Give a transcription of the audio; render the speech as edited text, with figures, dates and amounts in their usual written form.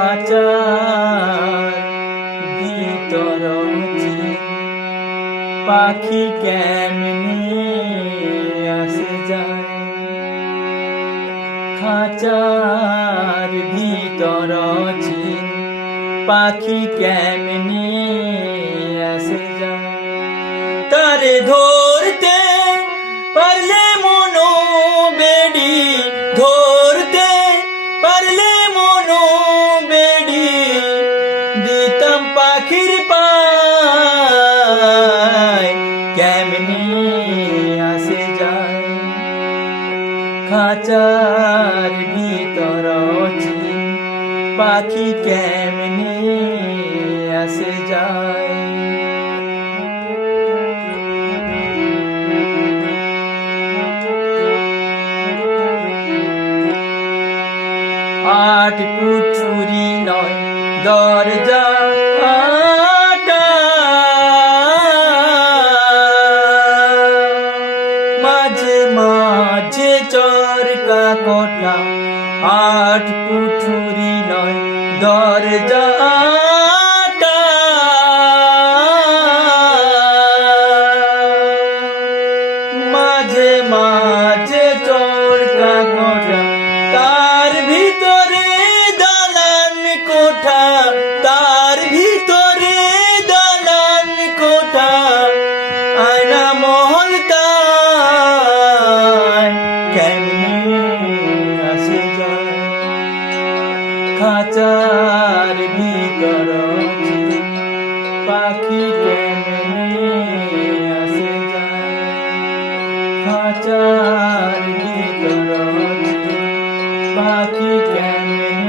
খাঁচার ভিতর পাখি কেমনে আসে যায়, খাঁচার ভিতর পাখি কেমনে আসে যায়। তারে ধরতে পারলে মনো বেড়ি, ধরতে পারলে মনো বেড়ি দিতাম পাখির পায়, কেমনে আসে যায়। খাঁচার ভিতর পাখি কেমনে আসে যায়। আট কুঠুরি নয় দরজা আটা, মাঝে মাঝে চরকা কোঠা। আট কুঠুরি নয় দরজা আটা, মাঝে মাঝে চরকা কোঠা। তার ভিতরে দালান কোঠা, তার ভিতরে দালান কোঠা। আয়না মহল তাই কেমনে আসে যায়। খাঁচার ভিতর পাখি কেমনে আসে যায়। খাঁচার ভিতর পাখি কেমনে